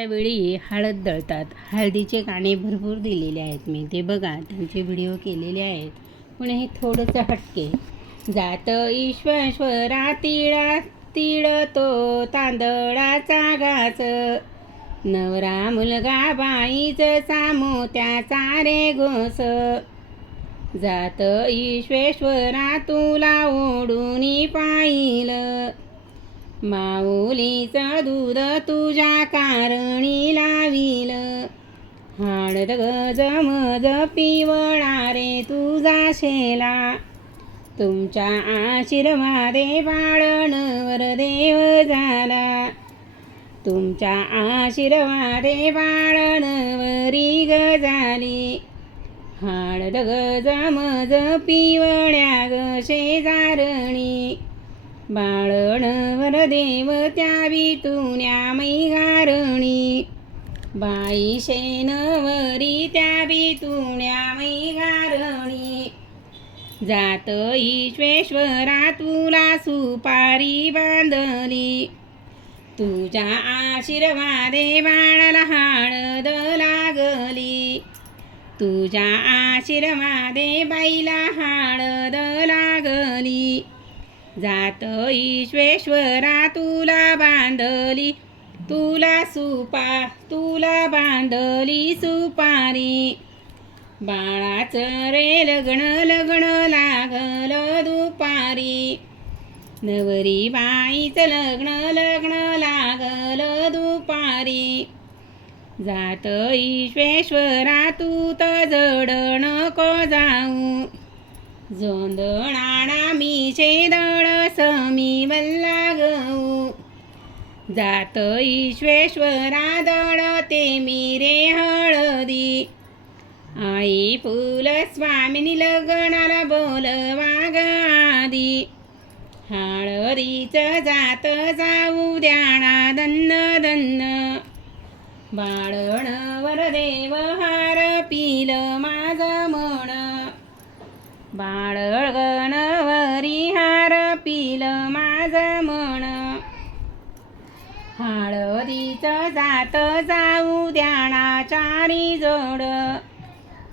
त्यावेळी हळद दळतात. हळदीचे गाणे भरपूर दिलेले आहेत मी. ते बघा त्यांचे व्हिडिओ केलेले आहेत. पण हे थोडंसं हटके. जात ईश्वरा तिळा तिळ तो तांदळाचा घास. नवरा मुलगा बाईच सामो त्याचा रे घोस. जात ईश्वेश्वरा तुला ओढून पाहिलं. माऊलीचं दूध तुझ्या कारणी लाविल. हाडत गज मज पिवळा रे तुझा शेला. तुमच्या आशीर्वादे बाळणवर देव झाला. तुमच्या आशीर्वादे बाळणवरी ग झाली. हाडद गज मज पिवळ्या ग शेजारणी. बाळणवर देव त्या बितुन्या मैगारणी बाई शेनवरी त्या बितुन्या मैगारणी जात ईश्वेश्वरा तुला सुपारी बांधली. तुझ्या आशीर्वादे बाळाला हाळद लागली. तुझ्या आशीर्वादे बाईला हाळद लागली. जात ईश्वेश्वरा तुला बांधली तुला सुपा तुला बांधली सुपारी. बाळाचं रे लग्न लग्न लागल दुपारी. नवरी बाईचं लग्न लग्न लागल दुपारी. जात ईश्वेश्वरा तू तर जड नको जाऊ. जोंदणाणा मी चेदळ समी वल्ला गऊ जात ईश्वेश्वरा दळ ते मी रे हळदी. आई फुल स्वामिनी लग्नाला बोलवा गादी हळदीच हळदीचं जात जाऊ द्याणा दन्न दन्न बाळणवर देव हार बाळगणवरी हार पिल माझ मन. हळदीचं जात जाऊ द्याणा चारी जोड.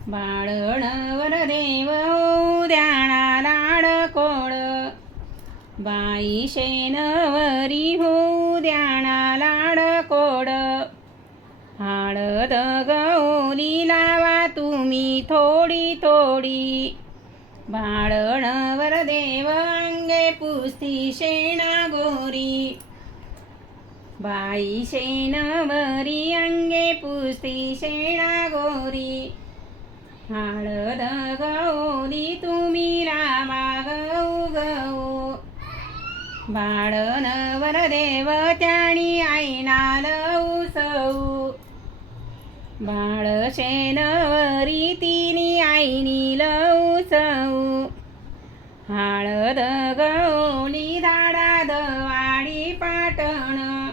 बाळणवर देव होऊ द्याणा लाड कोड. बाई शेनवरी होऊ द्याणा लाड कोड. हळद गवली लावा तुम्ही थोडी थोडी. बाळणवर देव अंगे पुस्ती शेणा गोरी. बाई शेणवरी अंगे पुस्ती शेणा गोरी. हळद गौरी तुम्ही रामा गौ गौ बाळणवर देव त्याणी आईना लवसऊ बाळ शेणवरी तिनी आईनी हळद गवली धाडाद वाडी पाटण.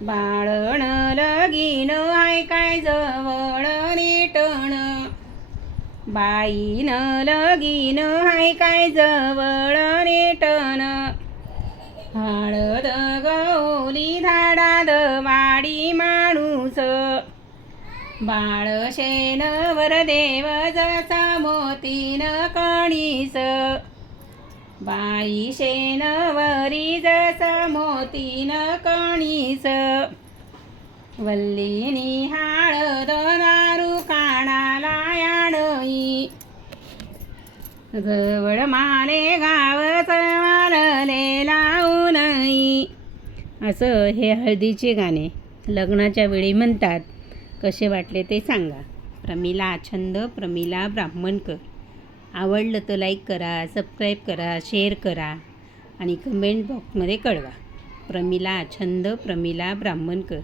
बाळण लगीन हाय काय जवळ नेटण. बाईन लगीन हाय काय जवळ नेटण. हळद गवली धाडाद वाडी माणूस. बाळ शेनवर देव जसा मोतीन कणीस. बाई शेनवरी जसा मोतीन कणीस. वल्लीनी हळद दारू काणाला याणई. जवळ माले गाव मारले लावूनई. असं हे हळदीचे गाणे लग्नाच्या वेळी म्हणतात. कसे वाटले ते सांगा. प्रमिला छंद प्रमिला ब्राह्मणकर. आवडलं तर लाईक करा सबस्क्राईब करा शेअर करा आणि कमेंट बॉक्समध्ये कळवा. प्रमिला छंद प्रमिला ब्राह्मणकर.